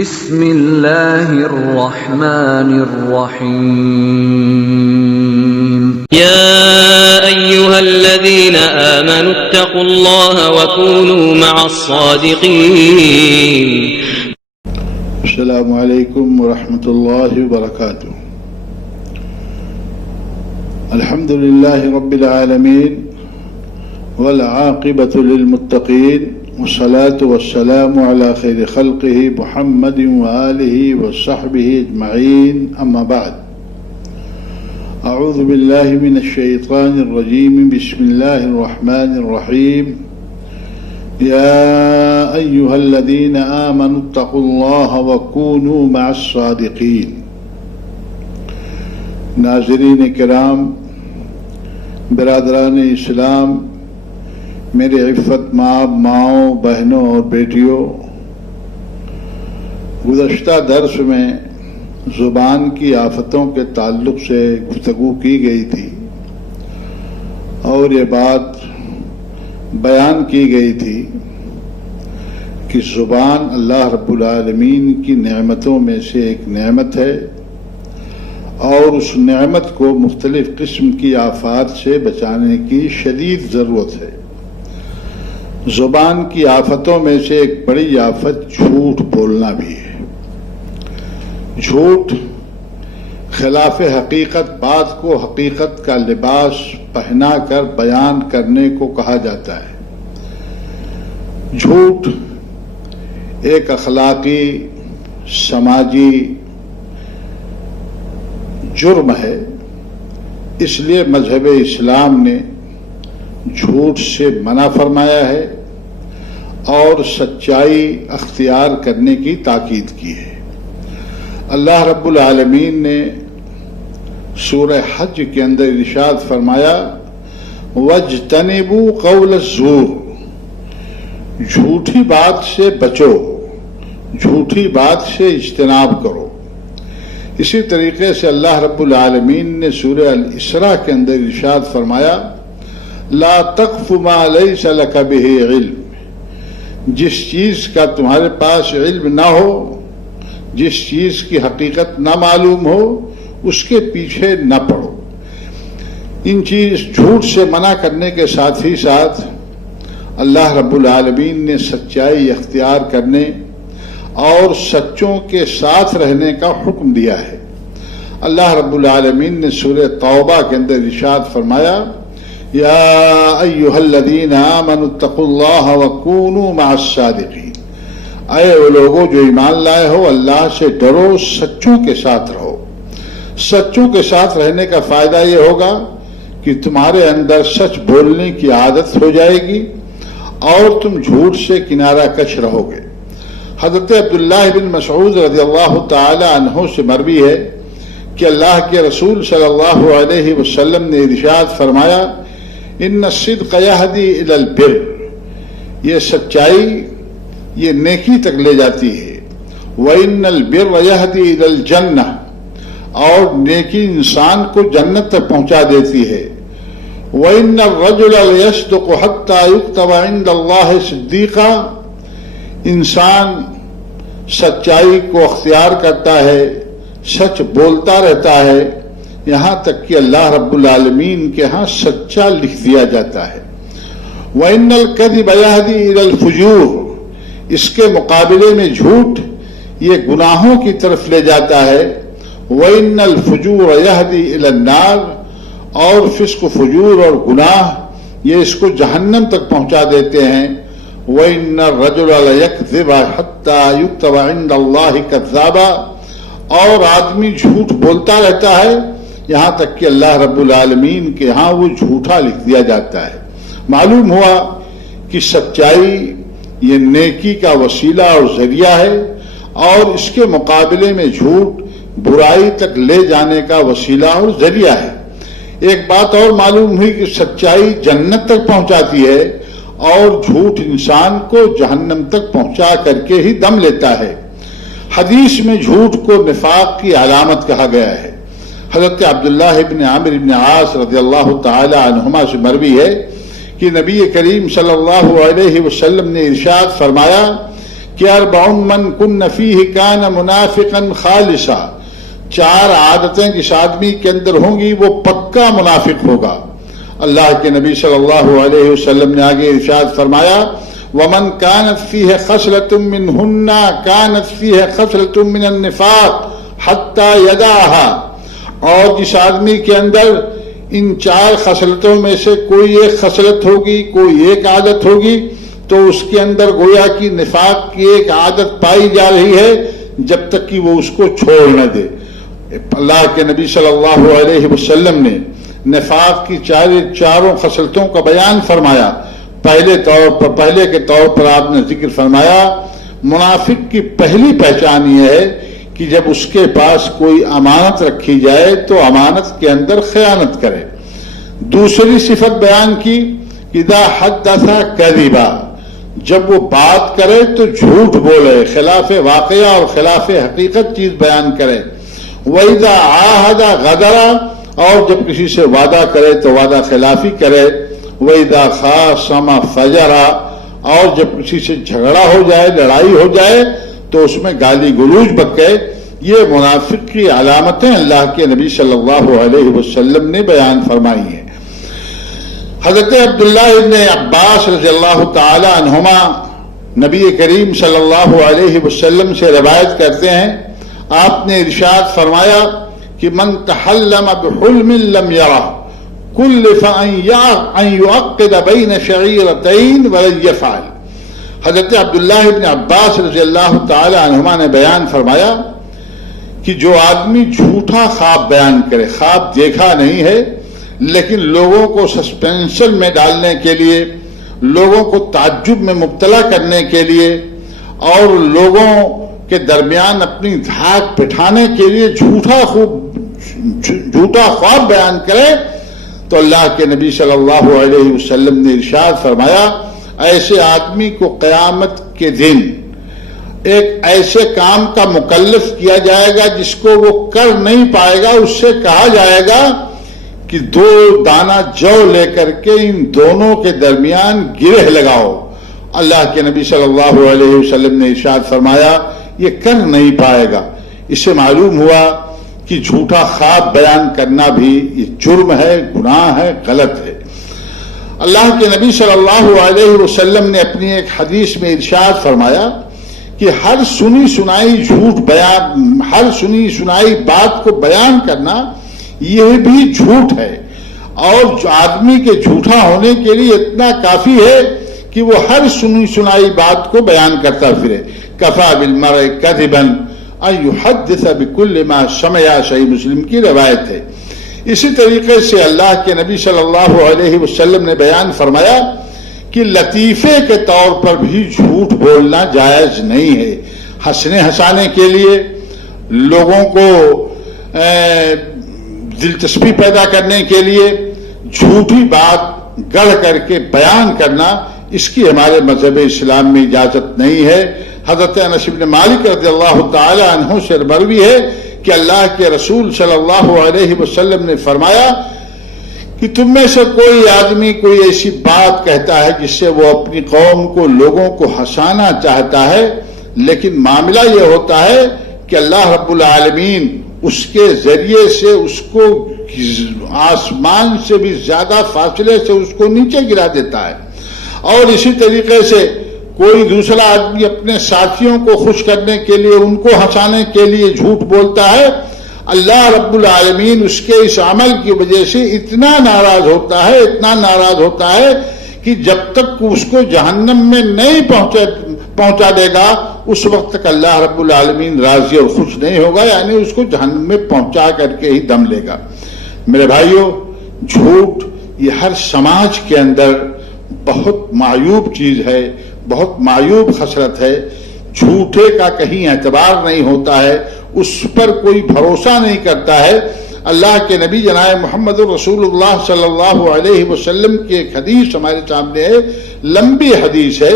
بسم اللہ الرحمن الرحیم يا أيها الذين آمنوا اتقوا الله وكونوا مع الصادقين. السلام علیکم ورحمۃ اللہ وبرکاتہ. الحمد للہ رب العالمین والعاقبۃ للمتقین والصلاة والسلام على خیر خلقہ محمد وآلہ وصحبہ اجمعین. اما بعد، اعوذ باللہ من الشیطان الرجیم. بسم اللہ الرحمن الرحیم. یا ایہا الذین آمنوا اتقوا اللہ وکونوا مع الصادقین. ناظرین کرام، برادران اسلام، میرے عفت ماؤں، بہنوں اور بیٹیوں، گزشتہ درس میں زبان کی آفتوں کے تعلق سے گفتگو کی گئی تھی اور یہ بات بیان کی گئی تھی کہ زبان اللہ رب العالمین کی نعمتوں میں سے ایک نعمت ہے اور اس نعمت کو مختلف قسم کی آفات سے بچانے کی شدید ضرورت ہے. زبان کی آفتوں میں سے ایک بڑی آفت جھوٹ بولنا بھی ہے. جھوٹ خلاف حقیقت بات کو حقیقت کا لباس پہنا کر بیان کرنے کو کہا جاتا ہے. جھوٹ ایک اخلاقی سماجی جرم ہے. اس لیے مذہب اسلام نے جھوٹ سے منع فرمایا ہے اور سچائی اختیار کرنے کی تاکید کی ہے. اللہ رب العالمین نے سورہ حج کے اندر ارشاد فرمایا وَاجْتَنِبُوا قَوْلَ الزُّورِ. جھوٹی بات سے بچو، جھوٹی بات سے اجتناب کرو. اسی طریقے سے اللہ رب العالمین نے سورہ الاسراء کے اندر ارشاد فرمایا لا تقف ما لیس لک بہ علم. جس چیز کا تمہارے پاس علم نہ ہو، جس چیز کی حقیقت نہ معلوم ہو، اس کے پیچھے نہ پڑو. ان چیز جھوٹ سے منع کرنے کے ساتھ ہی ساتھ اللہ رب العالمین نے سچائی اختیار کرنے اور سچوں کے ساتھ رہنے کا حکم دیا ہے. اللہ رب العالمین نے سورہ توبہ کے اندر ارشاد فرمایا یا ایہا الذین آمنوا اتقوا اللہ وکونوا مع الصادقین. اے وہ لوگوں جو ایمان لائے ہو، اللہ سے ڈرو، سچوں کے ساتھ رہو. سچوں کے ساتھ رہنے کا فائدہ یہ ہوگا کہ تمہارے اندر سچ بولنے کی عادت ہو جائے گی اور تم جھوٹ سے کنارہ کش رہو گے. حضرت عبداللہ بن مسعود رضی اللہ تعالی عنہ سے مروی ہے کہ اللہ کے رسول صلی اللہ علیہ وسلم نے ارشاد فرمایا ان الصدق یہدی الی البر. یہ سچائی یہ نیکی تک لے جاتی ہے. وَإِنَّ الْبِرَّ يَهْدِي إِلَى الْجَنَّةِ. اور نیکی انسان کو جنت تک پہنچا دیتی ہے. وَإِنَّ الرَّجُلَ لَيَصْدُقُ حَتَّى يُكْتَبَ عِندَ اللَّهِ صِدِّيقًا. انسان سچائی کو اختیار کرتا ہے، سچ بولتا رہتا ہے، یہاں تک کہ اللہ رب العالمین کے ہاں سچا لکھ دیا جاتا ہے. وَإِنَّ الْكَذِبَ يَهْدِي إِلَى الْفُجُورِ. اس کے مقابلے میں جھوٹ یہ گناہوں کی طرف لے جاتا ہے. وَإِنَّ الْفُجُورَ يَهْدِي إِلَى النَّارِ. اور فسق و فجور اور گناہ یہ اس کو جہنم تک پہنچا دیتے ہیں. وَإِنَّ الرَّجُلَ لَيَكْذِبَ حَتَّى يُكْتَبَ عِندَ اللَّهِ كَذَّابًا. اور آدمی جھوٹ بولتا رہتا ہے یہاں تک کہ اللہ رب العالمین کے ہاں وہ جھوٹا لکھ دیا جاتا ہے. معلوم ہوا کہ سچائی یہ نیکی کا وسیلہ اور ذریعہ ہے اور اس کے مقابلے میں جھوٹ برائی تک لے جانے کا وسیلہ اور ذریعہ ہے. ایک بات اور معلوم ہوئی کہ سچائی جنت تک پہنچاتی ہے اور جھوٹ انسان کو جہنم تک پہنچا کر کے ہی دم لیتا ہے. حدیث میں جھوٹ کو نفاق کی علامت کہا گیا ہے. حضرت عبداللہ ابن عامر ابن عاص رضی اللہ تعالی عنہما سے مروی ہے کہ نبی کریم صلی اللہ علیہ وسلم نے ارشاد فرمایا کہ اربع من کن فیہ کان منافقا خالصا، 4 عادتیں جس آدمی کے اندر ہوں گی وہ پکا منافق ہوگا۔ اللہ کے نبی صلی اللہ علیہ وسلم نے آگے ارشاد فرمایا ومن كانت فيه خصلة منهن كانت فيه خصلة من النفاق حتى يدعها، اور جس آدمی کے اندر ان 4 خصلتوں میں سے کوئی ایک خصلت ہوگی، کوئی ایک عادت ہوگی، تو اس کے اندر گویا کی نفاق کی ایک عادت پائی جا رہی ہے جب تک کہ وہ اس کو چھوڑ نہ دے۔ اللہ کے نبی صلی اللہ علیہ وسلم نے نفاق کی 4 خصلتوں کا بیان فرمایا۔ پہلے کے طور پر آپ نے ذکر فرمایا منافق کی پہلی پہچان یہ ہے کہ جب اس کے پاس کوئی امانت رکھی جائے تو امانت کے اندر خیانت کرے۔ دوسری صفت بیان کی اذا حدث کذبا، جب وہ بات کرے تو جھوٹ بولے، خلاف واقعہ اور خلاف حقیقت چیز بیان کرے۔ وَإِذَا عَاهَدَ غَدَرَ، اور جب کسی سے وعدہ کرے تو وعدہ خلافی کرے۔ وَإِذَا خَاصَمَ فَجَرَ، اور جب کسی سے جھگڑا ہو جائے، لڑائی ہو جائے تو اس میں گالی گلوچ بکے۔ یہ منافق کی علامتیں اللہ کے نبی صلی اللہ علیہ وسلم نے بیان فرمائی ہیں۔ حضرت عبداللہ ابن عباس رضی اللہ تعالی عنہما نبی کریم صلی اللہ علیہ وسلم سے روایت کرتے ہیں، آپ نے ارشاد فرمایا کہ من تحلم بحلم لم یرہ کلف ان یعقد بین شعیرتین ولن یفعل۔ حضرت عبداللہ ابن عباس رضی اللہ تعالی عنہما نے بیان فرمایا کہ جو آدمی جھوٹا خواب بیان کرے، خواب دیکھا نہیں ہے لیکن لوگوں کو سسپینشن میں ڈالنے کے لیے، لوگوں کو تعجب میں مبتلا کرنے کے لیے اور لوگوں کے درمیان اپنی دھاک بٹھانے کے لیے جھوٹا خواب بیان کرے، تو اللہ کے نبی صلی اللہ علیہ وسلم نے ارشاد فرمایا ایسے آدمی کو قیامت کے دن ایک ایسے کام کا مکلف کیا جائے گا جس کو وہ کر نہیں پائے گا۔ اس سے کہا جائے گا کہ 2 دانہ جو لے کر کے ان دونوں کے درمیان گرہ لگاؤ۔ اللہ کے نبی صلی اللہ علیہ وسلم نے ارشاد فرمایا یہ کر نہیں پائے گا۔ اس سے معلوم ہوا کہ جھوٹا خواب بیان کرنا بھی یہ جرم ہے، گناہ ہے، غلط ہے۔ اللہ کے نبی صلی اللہ علیہ وسلم نے اپنی ایک حدیث میں ارشاد فرمایا کہ ہر سنی سنائی بات کو بیان کرنا یہ بھی جھوٹ ہے، اور جو آدمی کے جھوٹا ہونے کے لیے اتنا کافی ہے کہ وہ ہر سنی سنائی بات کو بیان کرتا پھرے۔ کفا بالمرء کذبا ان یحدث بکل ما سمع، صحیح مسلم کی روایت ہے۔ اسی طریقے سے اللہ کے نبی صلی اللہ علیہ وسلم نے بیان فرمایا کہ لطیفے کے طور پر بھی جھوٹ بولنا جائز نہیں ہے۔ ہنسنے ہنسانے کے لیے، لوگوں کو دلچسپی پیدا کرنے کے لیے جھوٹی بات گڑھ کر کے بیان کرنا، اس کی ہمارے مذہب اسلام میں اجازت نہیں ہے۔ حضرت انس بن مالک رضی اللہ تعالی عنہ سے مروی ہے کہ اللہ کے رسول صلی اللہ علیہ وسلم نے فرمایا کہ تم میں سے کوئی آدمی کوئی ایسی بات کہتا ہے جس سے وہ اپنی قوم کو، لوگوں کو ہنسانا چاہتا ہے، لیکن معاملہ یہ ہوتا ہے کہ اللہ رب العالمین اس کے ذریعے سے اس کو آسمان سے بھی زیادہ فاصلے سے اس کو نیچے گرا دیتا ہے۔ اور اسی طریقے سے کوئی دوسرا آدمی اپنے ساتھیوں کو خوش کرنے کے لیے، ان کو ہنسانے کے لیے جھوٹ بولتا ہے، اللہ رب العالمین اس کے اس عمل کی وجہ سے اتنا ناراض ہوتا ہے کہ جب تک اس کو جہنم میں نہیں پہنچا دے گا اس وقت تک اللہ رب العالمین راضی اور خوش نہیں ہوگا، یعنی اس کو جہنم میں پہنچا کر کے ہی دم لے گا۔ میرے بھائیوں، جھوٹ یہ ہر سماج کے اندر بہت معیوب چیز ہے، بہت معیوب خصلت ہے۔ جھوٹے کا کہیں اعتبار نہیں ہوتا ہے، اس پر کوئی بھروسہ نہیں کرتا ہے۔ اللہ کے نبی جناب محمد رسول اللہ صلی اللہ علیہ وسلم کی ایک حدیث ہمارے سامنے ہے، لمبی حدیث ہے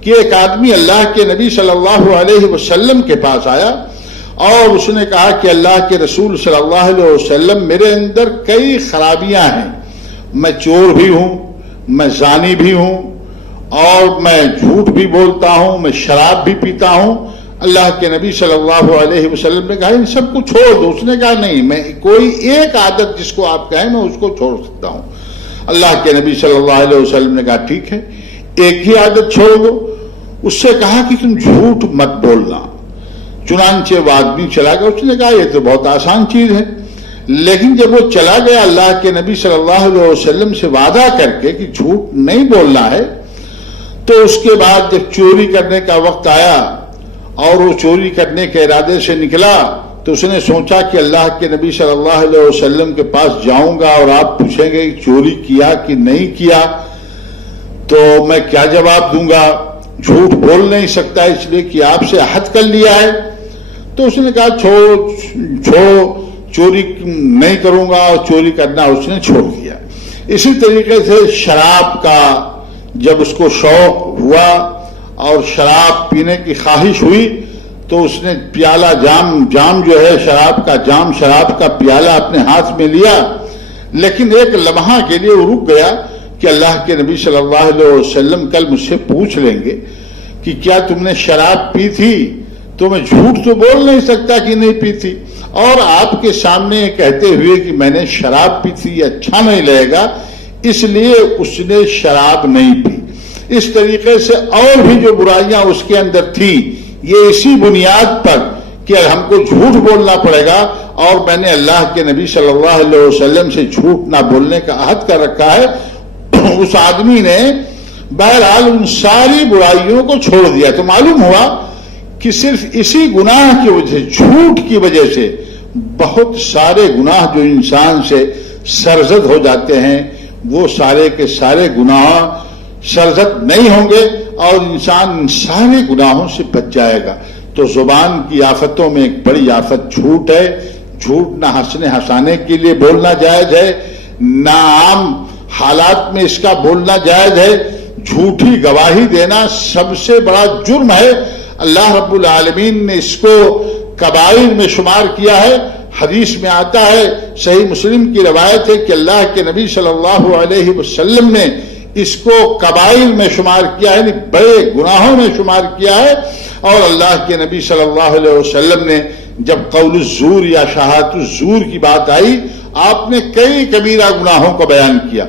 کہ ایک آدمی اللہ کے نبی صلی اللہ علیہ وسلم کے پاس آیا اور اس نے کہا کہ اللہ کے رسول صلی اللہ علیہ وسلم، میرے اندر کئی خرابیاں ہیں، میں چور بھی ہوں، میں زانی بھی ہوں، اور میں جھوٹ بھی بولتا ہوں، میں شراب بھی پیتا ہوں۔ اللہ کے نبی صلی اللہ علیہ وسلم نے کہا ان سب کو چھوڑ دو۔ اس نے کہا نہیں، میں کوئی ایک عادت جس کو آپ کہیں میں اس کو چھوڑ سکتا ہوں۔ اللہ کے نبی صلی اللہ علیہ وسلم نے کہا ٹھیک ہے، ایک ہی عادت چھوڑ دو۔ اس سے کہا کہ تم جھوٹ مت بولنا۔ چنانچہ وہ آدمی چلا گیا۔ اس نے کہا یہ تو بہت آسان چیز ہے، لیکن جب وہ چلا گیا اللہ کے نبی صلی اللہ علیہ وسلم سے وعدہ کر کے کہ جھوٹ نہیں بولنا ہے، تو اس کے بعد جب چوری کرنے کا وقت آیا اور وہ چوری کرنے کے ارادے سے نکلا تو اس نے سوچا کہ اللہ کے نبی صلی اللہ علیہ وسلم کے پاس جاؤں گا اور آپ پوچھیں گے کہ چوری کیا کہ نہیں کیا، تو میں کیا جواب دوں گا؟ جھوٹ بول نہیں سکتا اس لیے کہ آپ سے عہد کر لیا ہے۔ تو اس نے کہا چھوڑو، چوری نہیں کروں گا، اور چوری کرنا اس نے چھوڑ دیا۔ اسی طریقے سے شراب کا جب اس کو شوق ہوا اور شراب پینے کی خواہش ہوئی تو اس نے پیالہ جام جو ہے شراب کا پیالہ اپنے ہاتھ میں لیا، لیکن ایک لمحہ کے لیے وہ رک گیا کہ اللہ کے نبی صلی اللہ علیہ وسلم کل مجھ سے پوچھ لیں گے کہ کیا تم نے شراب پی تھی؟ تو میں جھوٹ تو بول نہیں سکتا کہ نہیں پی تھی، اور آپ کے سامنے کہتے ہوئے کہ میں نے شراب پی تھی یہ اچھا نہیں لگے گا، اس لیے اس نے شراب نہیں پی۔ اس طریقے سے اور بھی جو برائیاں اس کے اندر تھی، یہ اسی بنیاد پر کہ ہم کو جھوٹ بولنا پڑے گا، اور میں نے اللہ کے نبی صلی اللہ علیہ وسلم سے جھوٹ نہ بولنے کا عہد کر رکھا ہے، اس آدمی نے بہرحال ان ساری برائیوں کو چھوڑ دیا۔ تو معلوم ہوا کہ صرف اسی گناہ کی وجہ سے، جھوٹ کی وجہ سے بہت سارے گناہ جو انسان سے سرزد ہو جاتے ہیں وہ سارے کے سارے گناہ سرزد نہیں ہوں گے اور انسان ان سارے گناہوں سے بچ جائے گا۔ تو زبان کی آفتوں میں ایک بڑی آفت جھوٹ ہے۔ جھوٹ نہ ہنسنے ہنسانے کے لیے بولنا جائز ہے، نہ عام حالات میں اس کا بولنا جائز ہے۔ جھوٹی گواہی دینا سب سے بڑا جرم ہے۔ اللہ رب العالمین نے اس کو کبائر میں شمار کیا ہے۔ حدیث میں آتا ہے، صحیح مسلم کی روایت ہے کہ اللہ کے نبی صلی اللہ علیہ وسلم نے اس کو کبائر میں شمار کیا ہے، یعنی بڑے گناہوں میں شمار کیا ہے۔ اور اللہ کے نبی صلی اللہ علیہ وسلم نے جب قول الزور یا شہادت الزور کی بات آئی، آپ نے کئی کبیرہ گناہوں کو بیان کیا،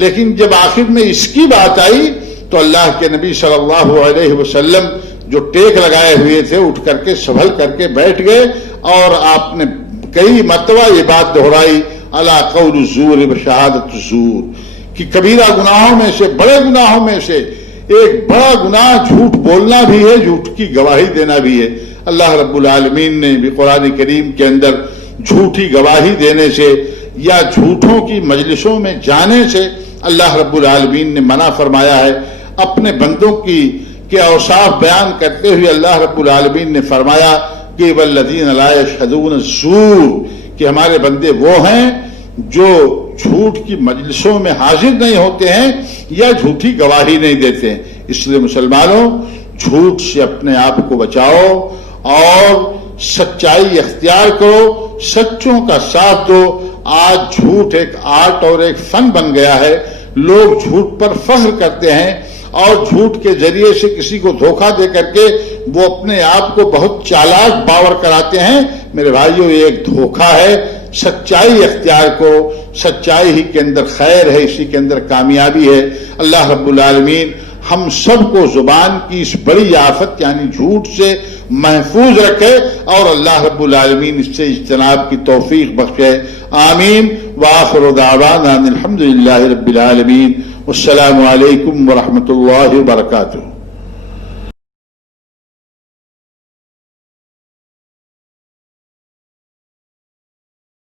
لیکن جب آخر میں اس کی بات آئی تو اللہ کے نبی صلی اللہ علیہ وسلم جو ٹیک لگائے ہوئے تھے اٹھ کر کے سنبھل کر کے بیٹھ گئے، اور آپ نے کئی مرتبہ یہ بات دہرائی، الا قول الزور و شہادت الزور، کہ کبیرہ گناہوں میں سے، بڑے گناہوں میں سے ایک بڑا گناہ جھوٹ بولنا بھی ہے، جھوٹ کی گواہی دینا بھی ہے۔ اللہ رب العالمین نے بھی قرآن کریم کے اندر جھوٹی گواہی دینے سے یا جھوٹوں کی مجلسوں میں جانے سے اللہ رب العالمین نے منع فرمایا ہے۔ اپنے بندوں کے اوصاف بیان کرتے ہوئے اللہ رب العالمین نے فرمایا کہ والذین لا یشہدون الزور، کہ ہمارے بندے وہ ہیں جو جھوٹ کی مجلسوں میں حاضر نہیں ہوتے ہیں یا جھوٹی گواہی نہیں دیتے ہیں۔ اس لیے مسلمانوں، جھوٹ سے اپنے آپ کو بچاؤ اور سچائی اختیار کرو، سچوں کا ساتھ دو۔ آج جھوٹ ایک آرٹ اور ایک فن بن گیا ہے، لوگ جھوٹ پر فخر کرتے ہیں اور جھوٹ کے ذریعے سے کسی کو دھوکہ دے کر کے وہ اپنے آپ کو بہت چالاک باور کراتے ہیں۔ میرے بھائیوں، یہ ایک دھوکہ ہے۔ سچائی اختیار کرو، سچائی ہی کے اندر خیر ہے، اسی کے اندر کامیابی ہے۔ اللہ رب العالمین ہم سب کو زبان کی اس بڑی آفت یعنی جھوٹ سے محفوظ رکھے اور اللہ رب العالمین اس سے اجتناب کی توفیق بخشے۔ آمین۔ وآخر دعوانا الحمدللہ رب العالمین۔ والسلام علیکم ورحمۃ اللہ وبرکاتہ۔